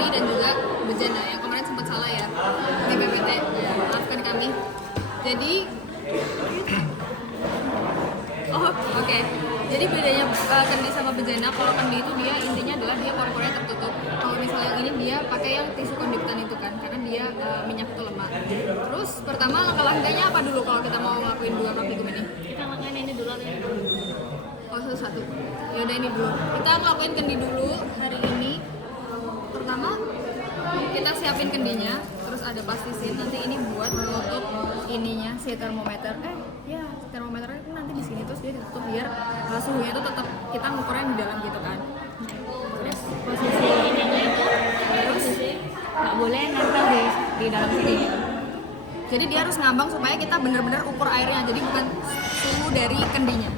kendi dan juga bejana. Yang kemarin sempat salah ya di PPT, ya, maafkan kami. Jadi oke. Jadi bedanya kendi sama bejana, kalau kendi itu dia intinya adalah dia pori-porinya tertutup. Kalau misalnya yang ini dia pakai yang tisu konduktan itu kan, karena dia minyak itu lemak. Terus pertama langkah-langkahnya apa dulu kalau kita mau ngelakuin dua praktikum ini? Kita lakukan ini dulu ya. Oh, satu-satu. Ya udah ini dulu. Kita ngelakuin kendi dulu hari ini. Pertama kita siapin kendinya, terus ada plastisin. Nanti ini buat menutup ininya si termometer. Termometernya itu nanti di sini terus dia ditutup biar suhunya itu tetap kita ngukurnya di dalam gitu kan. Terus posisi ininya itu posisi nggak boleh nempel di dalam sini. Jadi dia harus ngambang supaya kita benar-benar ukur airnya. Jadi bukan suhu dari kendinya.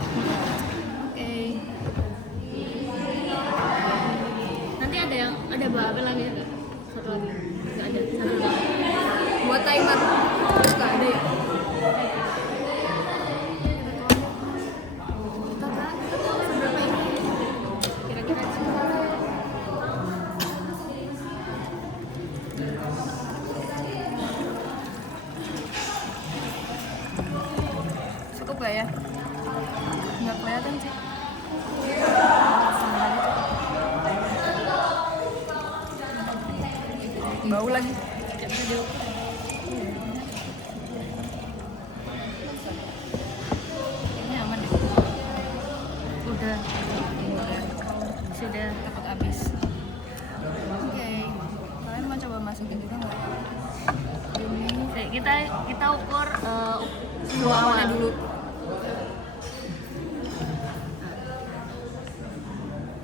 Oke. Nanti ada apa lagi enggak? Satu lagi. Enggak ada. Satu lagi. Buat timer. Nggak ada ya? Seberapa ini? Kira-kira di sini. Cukup gak ya? Nggak kelihatan sih. Bau lagi. Ini aman ya? Udah. Sudah. Takut habis. Oke. Kalian mau coba masukin juga nggak? Ini Oke, kita ukur suhu awalnya dulu.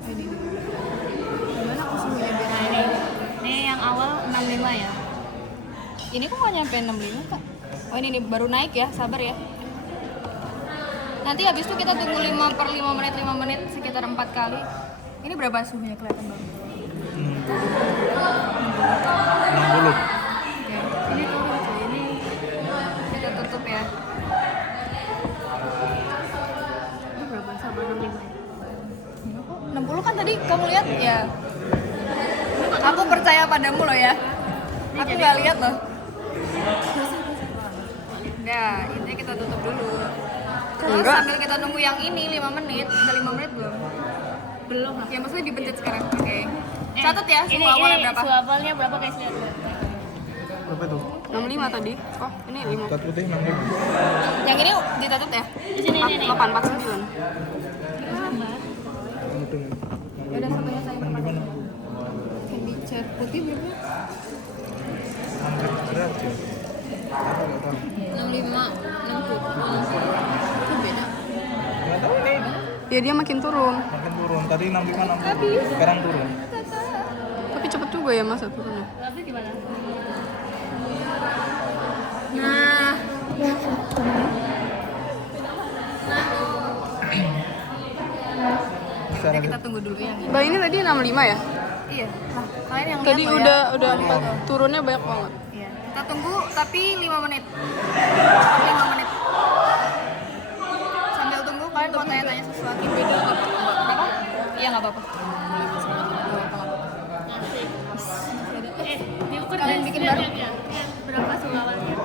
Ini. Gimana aku suhunya biar Nah, ini yang awal 65 ya. Ini kok nggak nyampe 65 kak? Oh ini nih, baru naik ya, sabar ya. Nanti habis itu kita tunggu 5 menit sekitar 4 kali. Ini berapa suhunya kelihatan bang? 60. Oke, ini turun cuy, ini kita tutup ya. Ini berapa? Sama 65 ya? 60 kan tadi kamu lihat ya. Aku percaya padamu loh ya. Aku nggak lihat loh. Udah, intinya kita tutup dulu. Terus Enggak. sambil kita nunggu yang ini 5 menit. Udah 5 menit belum? Belum lah. Ya maksudnya dipencet sekarang. Oke. Catat ya suhu awalnya berapa? Suhu awalnya berapa guys? Lihat. Berapa itu? 65 tadi. Oh, ini 5. Cat putih 65. Yang ini ditutup ya? Di sini ini. 849. Mudeng. Ya udah satunya saya berapa? Candy cat putih berapa? 6 derajat. Aku nggak tahu. 65, 60. Itu beda. Nggak tahu ini. Ya dia makin turun. Makin turun. Tadi 65 60. Sekarang turun. Tapi cepet juga ya masa turunnya. Tapi gimana? Nah. Secara Kita tunggu dulu yang ini. Mbak ini tadi 65 ya? Iya. Nah, kalian yang Tadi lihat loh udah ya. 4, turunnya banyak banget. Iya. Kita tunggu tapi 5 menit. 5 menit. Sambil tunggu kalian mau tanya-tanya sesuatu beda nggak apa-apa? Iya nggak apa-apa. Asik. Diukur Kalian guys, bikin lihat, baru? lihat, lihat. Berapa suhu awalnya?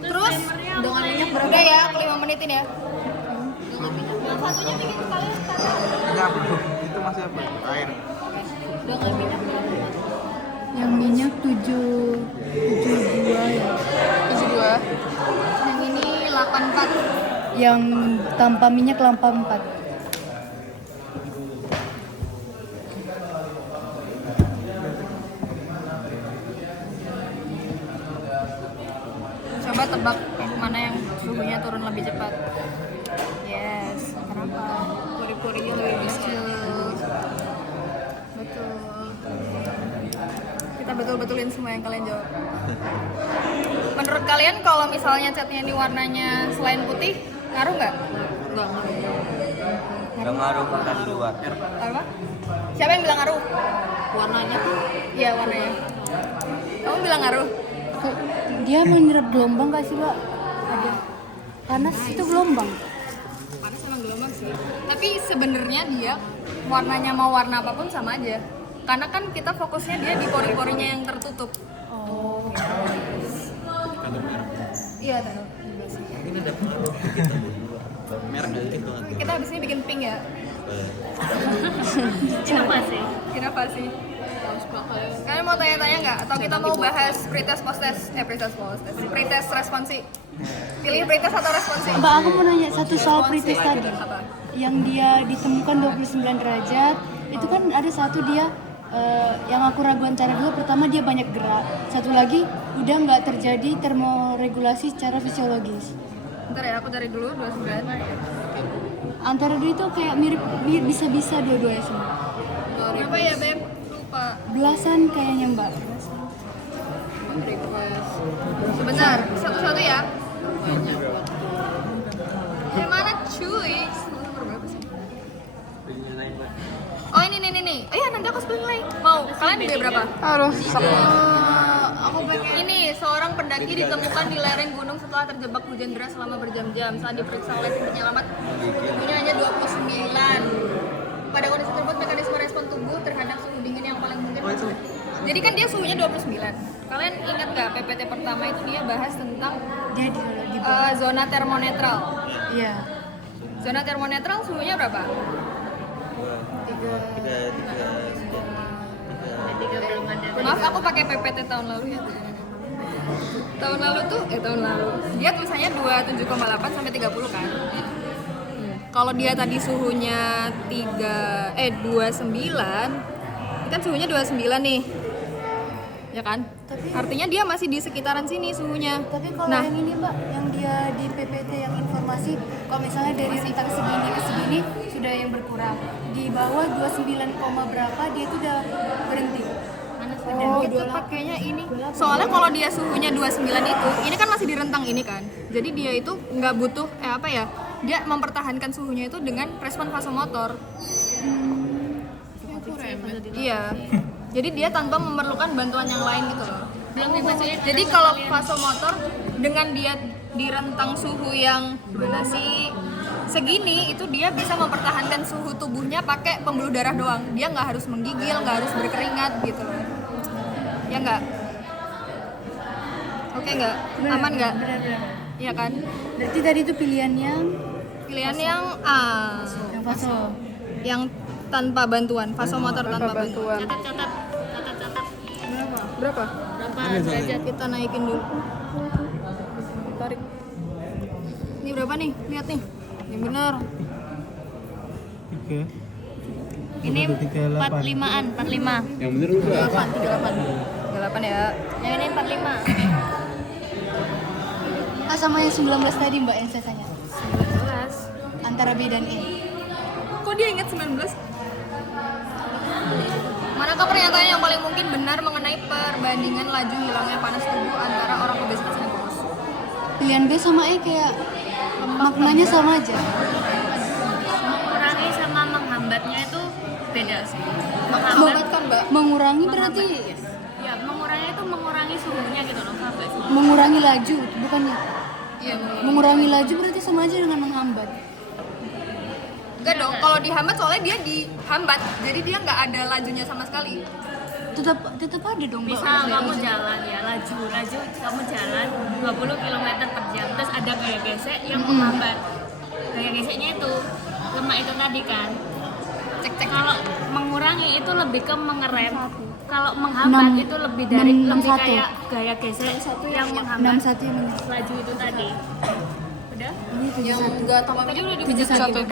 Terus timernya dengan mulai- minyak berapa? Udah ya, aku 5 menitin ya. Yang satunya bikin sekalian sekarang. enggak belum. Itu masih apa? Air. Dengan minyak berapa? Yang minyak 72 ya. 72. Yang ini 84. Yang tanpa minyak 84. Coba tebak mana yang suhunya turun lebih cepat. Yes, kenapa? Puri-purinya lebih kecil. Betul. Kita betul-betulin semua yang kalian jawab. Menurut kalian kalau misalnya catnya ini warnanya selain putih, ngaruh nggak? Nggak ngaruh. Nggak ngaruh makan di luar. Apa? Siapa yang bilang ngaruh? Warnanya tuh? Iya, warnanya. Kamu bilang ngaruh? Dia menyerap gelombang gak sih, Mbak? Ada. Panas itu gelombang. Panas emang gelombang sih. Tapi sebenarnya dia warnanya mau warna apapun sama aja. Karena kan kita fokusnya dia di pori-porinya yang tertutup. Oh. Iya, taruh. Ini ada pengaruh kita berdua. Merek nggak gitu kan? Kita habis ini bikin pink ya. Kenapa sih? Kenapa sih? Kalian mau tanya-tanya nggak? Atau kita mau bahas pretest post-test? Pretest responsi. Pilih pretest atau responsi? Mbak, aku mau nanya satu soal pretest tadi. Apa? Yang dia ditemukan 29 derajat, itu kan ada satu dia yang aku ragu antara dua. Pertama dia banyak gerak, satu lagi udah nggak terjadi termoregulasi secara fisiologis. Bentar ya, aku cari dulu 29. Antara dua itu kayak mirip bisa-bisa dua-duanya semua. Berapa ya, Beb? Lupa. Belasan kayaknya Mbak. Sebentar, satu-satu ya. Yang mana cuy? Nomor berapa sih? Oh ini nih. Oh iya nanti aku sebelum nilai. Mau? Kalian B berapa? Harus. Aku pengen. Ini seorang pendaki ditemukan di lereng gunung setelah terjebak hujan deras selama berjam-jam. Saat diperiksa oleh tim penyelamat, suhunya hanya 29. Pada kondisi tersebut, mekanisme respon tubuh terhadap suhu dingin yang paling mungkin. Jadi kan dia suhunya 29. Kalian ingat nggak PPT pertama itu dia bahas tentang Dia di zona termonetral. Iya. Zona termonetral suhunya berapa? Tiga belum ada. Maaf, aku pakai PPT tahun lalu ya. Tahun lalu dia tulisannya 27,8 sampai 30 kan. Kalau dia tadi suhunya 29, kan suhunya 29 nih. Ya kan? Artinya dia masih di sekitaran sini suhunya. Tapi kalau Nah, yang ini Mbak, yang dia di PPT yang informasi, kalau misalnya dari rentang segini ke segini sudah yang berkurang. Di bawah 29, berapa dia itu udah berhenti. oh, itu pakainya ini. Soalnya kalau dia suhunya 29 itu, ini kan masih di rentang ini kan. Jadi dia itu nggak butuh dia mempertahankan suhunya itu dengan respon vasomotor. Iya. Jadi dia tanpa memerlukan bantuan yang lain gitu loh. Belum dimasukin. Jadi kalau vasomotor dengan dia di rentang suhu yang gimana sih segini, itu dia bisa mempertahankan suhu tubuhnya pakai pembuluh darah doang. Dia nggak harus menggigil, nggak harus berkeringat gitu loh. Ya nggak? Oke nggak? Aman nggak? Benar-benar. Iya kan? Berarti tadi itu pilihan yang Yang A, yang vaso. yang tanpa bantuan, vasomotor tanpa bantuan. Catat. Berapa? Berapa derajat? Kita naikin dulu. Tarik. Ini berapa nih? Lihat nih. Ini bener. Oke. Ini 45-an, 45. Yang bener lu 38 ya. Yang ini 45. Sama yang 19 tadi Mbak yang saya tanya. 19. Antara B dan E. Kok dia ingat 19? Manakah pernyataan yang paling mungkin benar mengenai perbandingan laju hilangnya panas tubuh antara orang obesitas dan kurus? Pilihan B sama E kayak maknanya sama aja. Mengurangi sama menghambatnya itu beda sih. Menghambat kan, Mbak? Mengurangi berarti Ya, mengurangi itu mengurangi suhunya gitu loh, sampai suhu. mengurangi laju, bukannya? Iya. Mengurangi laju berarti sama aja dengan menghambat. Enggak dong, kalau dihambat soalnya dia dihambat. Jadi dia nggak ada lajunya sama sekali. Tetap ada dong Mbak. Misal kamu jalan ya, laju kamu jalan 20 km per jam, terus ada gaya gesek yang menghambat. Gaya geseknya itu lemak itu tadi kan. Cek. Kalau mengurangi itu lebih ke mengerem. Kalau menghambat itu lebih dari lebih 61. kayak gaya gesek yang menghambat 61 yang mana? laju itu tadi. Udah? Ini 71. Enggak tahu aja udah di 71.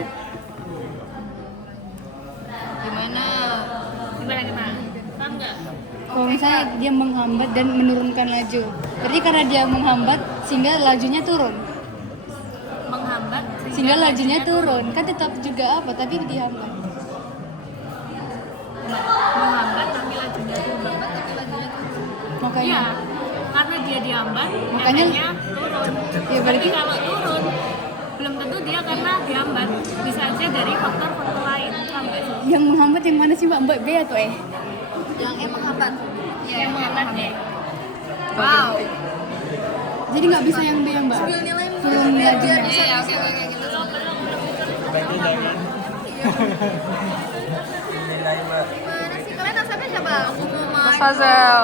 Gimana? Gimana? Paham nggak? Kalau misalnya dia menghambat dan menurunkan laju, berarti karena dia menghambat sehingga lajunya turun. Menghambat Sehingga lajunya turun, kan tetap juga apa, tapi dihambat. menghambat tapi lajunya turun. Makanya Iya, karena dia dihambat, Makanya- efeknya turun. Ya, berarti- Tapi kalau turun, belum tentu dia karena dihambat. Bisa aja dari faktor-faktor lain. Sampai yang menghambat yang mana sih Mbak? Mbak B atau E? Yang emang hambat. yang menghambat ya. Wow. Jadi nggak bisa yang B ya Mbak? Turun lajunya. Iya, oke gitu. Nilai Mbak. Gimana sih? Kalian asapnya Fazel.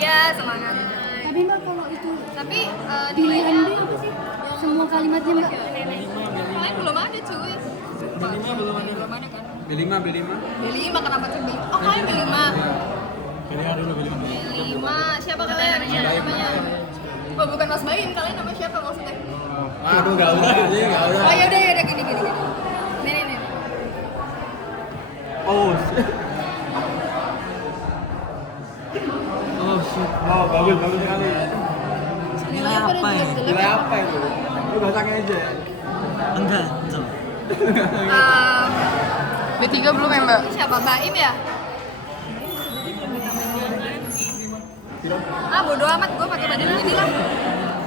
Ya, semangat. Tapi Mbak kalau itu Tapi pilihan D apa sih? Semua kalimatnya Mbak. kalian belum ada cuy. Belum ada kan? B5 B5 kenapa sedih? Oh kalian B5. B5 siapa kalian? Namanya? Oh, bukan Mas Baim, kalian nama siapa maksudnya? Aduh gak usah Oh ya udah gini. Nih. Oh, shit. Oh, bagus sekali. Nilai apa ya? Nilai apa itu? Lu bahasanya aja ya? Enggak tuh. B3 belum ya Mbak? Siapa? Baim ya? Bodo amat, gue pakai baju ini lah.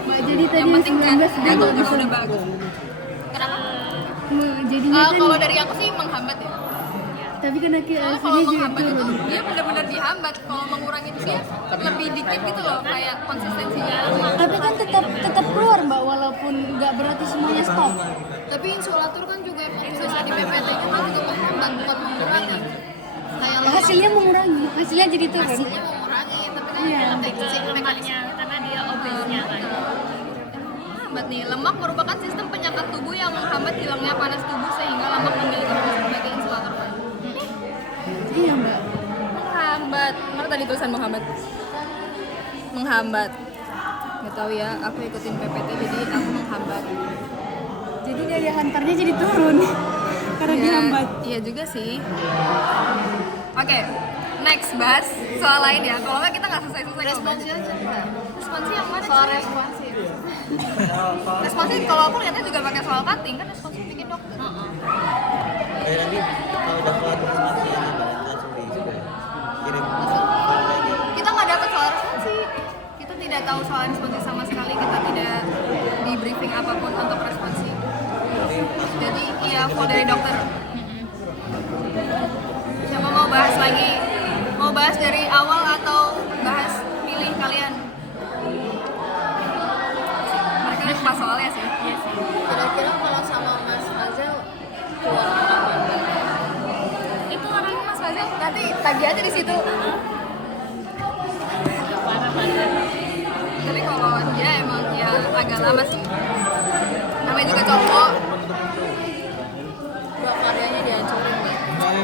Mbak jadi tadi Yang penting 19 kan, sudah itu bagus. udah bagus. Kenapa? Jadinya kan Kalau dari aku sih menghambat ya. tapi kan Soalnya kalau hasilnya juga menghambat itu turun. dia benar-benar dihambat. Kalau mengurangi itu dia lebih dikit gitu loh, kayak konsistensinya lemah. Tapi kan tetap keluar Mbak walaupun nggak berarti semuanya stop. Tapi insulator kan juga bisa di PPT itu kan juga menghambat, bukan mengurangi. Kayak Hasilnya mengurangi, hasilnya jadi turun. hasilnya mengurangi, tapi kan Iya. lemaknya karena dia obesnya kan. menghambat nih. Lemak merupakan sistem penyekat tubuh yang menghambat hilangnya panas tubuh sehingga lemak memiliki fungsi sebagai insulator. Iya Mbak. Menghambat. Mana tadi tulisan menghambat? Menghambat. Nggak tahu ya, aku ikutin PPT jadi aku menghambat. Jadi dari hantarnya jadi turun karena dihambat. Iya juga sih. Oke, next bahas soal lain ya. Kalau nggak kita nggak selesai-selesai. Responsi yang mana? Soal responsi. Responsi kalau aku lihatnya juga pakai soal cutting kan responsi bikin dokter. Ya nanti kalau udah keluar responsinya langsung kirim. Kita nggak dapat soal responsi. Kita tidak tahu soal responsi sama sekali. Kita tidak di briefing apapun untuk responsi. Jadi iya full dari dokter. Siapa mau bahas lagi? Mau bahas dari awal atau bahas pilih kalian? Mereka ini pas soalnya sih. Iya sih. Kira-kira kalau sama Mas Fazel keluar apa? Itu orangnya Mas Fazel nanti tagih aja di situ. Parah banget. Tapi kalau dia emang ya agak lama sih. Namanya juga cowok. Buat karyanya dihancurin.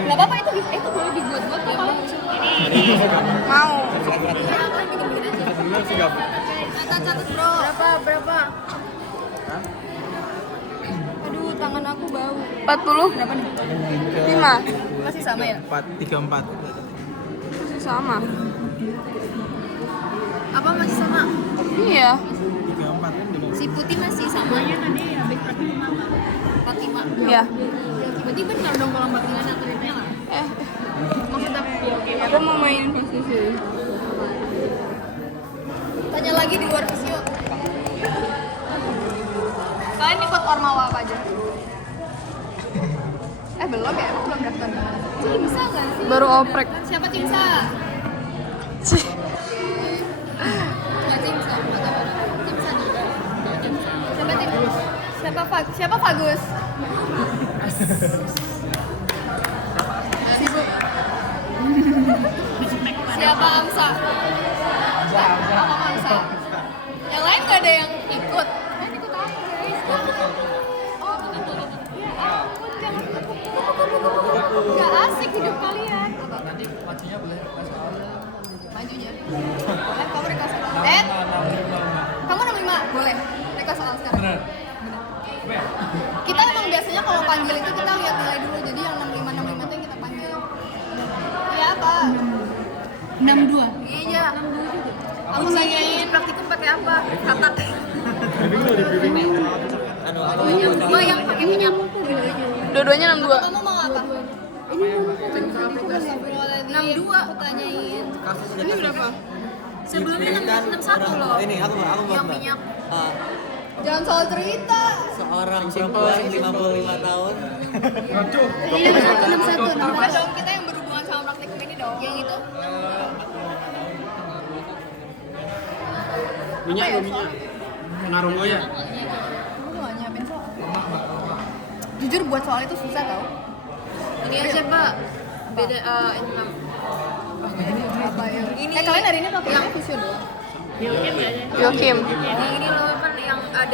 Gak apa-apa itu boleh dibuat-buat kok kalau mau. Ya kan bikin-bikin aja. Bener sih gak? Catat bro. Berapa? Aduh tangan aku bau. 40. Berapa nih? 5. Masih sama ya? 34. Sama. Apa masih sama? Iya. 34. Si putih masih sama. Tadi habis 45. Iya. Berarti benar dong kalau 45 satelitnya lah. Maksudnya Aku mau main posisi. tanya lagi di luar visio. Kalian ikut ormawa apa aja? Belum ya? Emang belum daftar? Cimsa nggak sih? Baru oprek. Siapa Cimsa? Nggak Cimsa. Atau mana? Cimsa juga. Siapa Cimsa? Siapa Fagus? Sibuk. Siapa Amsa? Apa Amsa? Yang lain nggak ada yang ikut? Ikut aja guys. Oh, tutup. Ya ampun, jangan kupu-kupu. Nggak asik hidup kalian. Majunya. Boleh, kamu request soal. Kamu 65? Boleh. Request soal sekarang. Bener. Kita emang biasanya kalau panggil itu kita lihat nilai dulu. Jadi yang 65 itu yang kita panggil. Iya apa? 62. Iya. 62 juga. Aku nanyain praktikum pakai apa? Katak. Gue yang pakai minyak. Dua-duanya 62. Kamu mau apa? 62 aku tanyain. Ini berapa? Sebelumnya 61 loh. Ini aku Yang buat minyak. Jangan soal cerita. seorang perempuan 55 tahun. Iya 61. Apa dong kita yang berhubungan sama praktikum ini dong? Yang itu? Minyak Apa ya, minyak. Pengaruh gue ya. Aku nggak nyiapin soal. Jujur buat soal itu susah tau. Ini aja siapa? Apa? beda ini kalian hari ini pakai yang visio doang. Yokim. Yang ini loh kan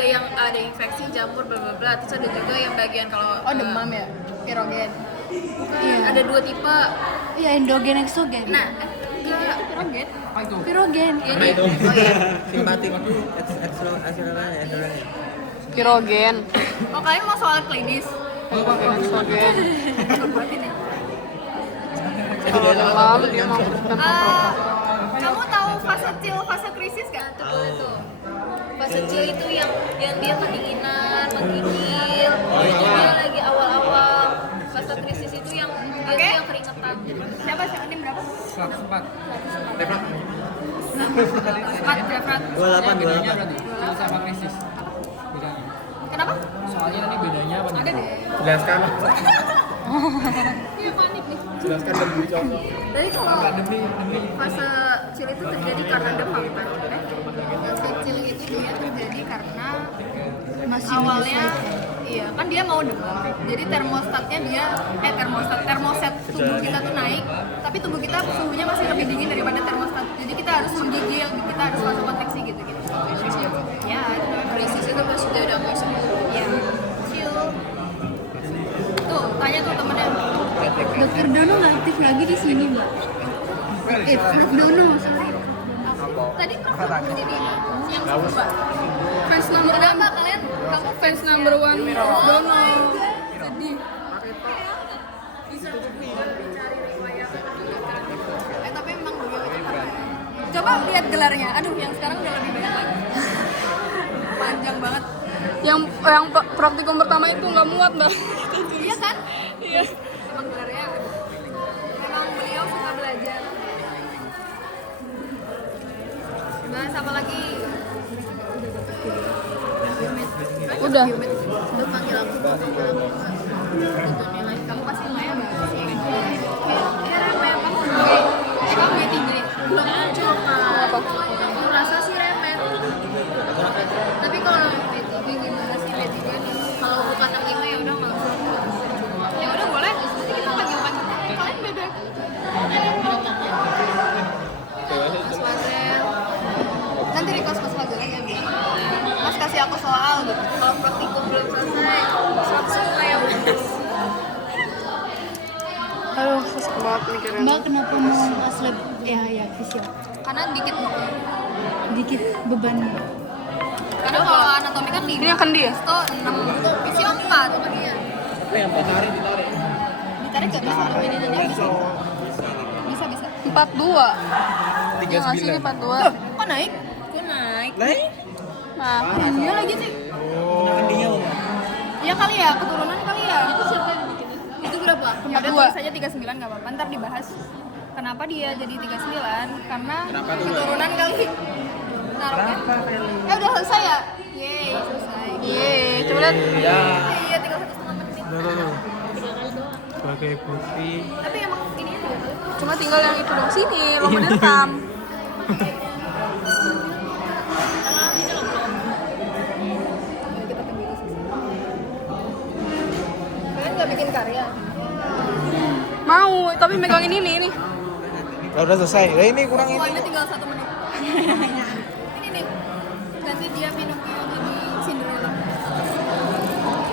yang ada infeksi campur bla bla bla, terus ada juga yang bagian kalau demam ya, pirogen. Iya. Ada 2 tipe. Iya, endogen eksogen. Nah, enggak pirogen. Pirogen. Ini. Oh iya. Simpatik. Ekstrovert. Pirogen. Oh, kalian mau soal klinis? Eksogen. Buat ini. Dalam dia mau Kamu tahu fase chill, fase krisis gak? Tuh boleh tuh. Fase chill itu yang dia kedinginan, menggigil, dia lagi awal-awal. Fase krisis itu yang dia yang keringetan. Siapa ini berapa? 104. 28. Sama krisis. Kenapa? Soalnya nanti bedanya apa? Ada deh. Jelaskan. Iya panik nih. Jelaskan demi contoh. Jadi kalau Demi fase chill itu terjadi karena demam kan? Fase chill itu dia terjadi karena Masih awalnya menyesuaikan. iya kan dia mau demam jadi termostatnya dia termoset tubuh kita tuh naik tapi tubuh kita suhunya masih lebih dingin daripada termostat jadi kita harus menggigil kita harus masuk kontraksi gitu ya itu namanya krisis itu pas sudah udah nggak sembuh ya chill tuh tanya tuh temennya Dokter Dono nggak aktif lagi di sini, Mbak. Mas Dono, sorry. tadi kan ini yang kedua fans number kenapa kalian kamu fans number 1 Dono. sedih tapi memang beliau itu parah ya. Coba lihat gelarnya, aduh yang sekarang udah lebih banyak lagi panjang banget Yang praktikum pertama itu nggak muat dah. iya kan? Iya emang gelarnya memang beliau suka belajar bahas apa lagi? Udah. Udah panggil aku gitu nilai kamu pasti lumayan bagus remeh apa kamu B3 belum muncul apa aku rasa sih remeh tapi kalau B3 gimana sih B3 nih kalau bukan 65 ya udah nggak usah ya udah boleh nanti kita panggil kalian bebek Mas Fazel nanti request Mas Fazel aja Mas kasih aku soal gitu kalau praktikum belum selesai semua ya Aduh, susah banget mikirin. Mbak kenapa mau ngas lab? Ya, visio. karena dikit loh Dikit beban. karena kalau anatomi kan Ini yang kendi ya? Visto 6 visio 4 sama dia Apa yang ditarik? ditarik gak bisa loh ini nanti bisa 42. Iya nggak sih ini 42. kok naik? Kok naik? Nah, Iya lagi sih Kendinya apa? ya kali ya keturunan kali ya itu siapa yang bikin itu berapa? Ya udah 42. tulis aja 39 gak apa-apa ntar dibahas kenapa dia jadi 39 karena keturunan kali naruhnya udah selesai ya? Yeay selesai yeay, coba lihat. iya tinggal 1,5 menit Tuh. Sebagai bukti. tapi emang ini aja Cuma tinggal yang itu dong sini, lo menekam. kalian nggak bikin karya? Mau, tapi megangin ini nih. Ya udah selesai. Nah, ini kurang ini. Pokoknya tinggal 1 menit ini nih nanti dia minumnya jadi Cinderella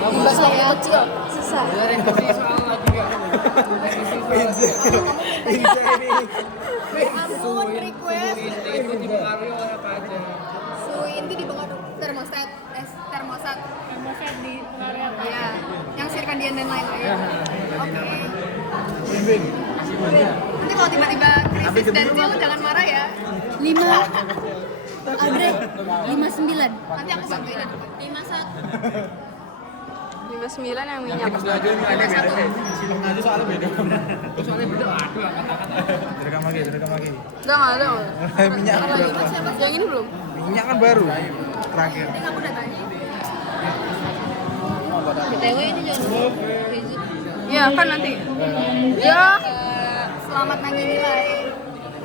Susah ya. Susah. ampun request Itu dipengaruhi oleh apa aja? suhu inti dipengaruhi termostat di pengaruhi apa ya yang circadian dan lain-lain oke nanti kalau tiba-tiba krisis dan chill jangan marah ya 5 Andre 59. nanti aku bantuin ya 51 59 yang minyak. Aja ini ada beda. Silong aja soalnya beda. Soalnya beda. Aduh, kata-kata. Direkam lagi. Udah nggak ada. Minyak berapa? Yang ini belum? Minyak kan baru. Terakhir. ini kamu udah tanya BTW ini jangan Iya kan nanti. Ya. selamat nagih nilai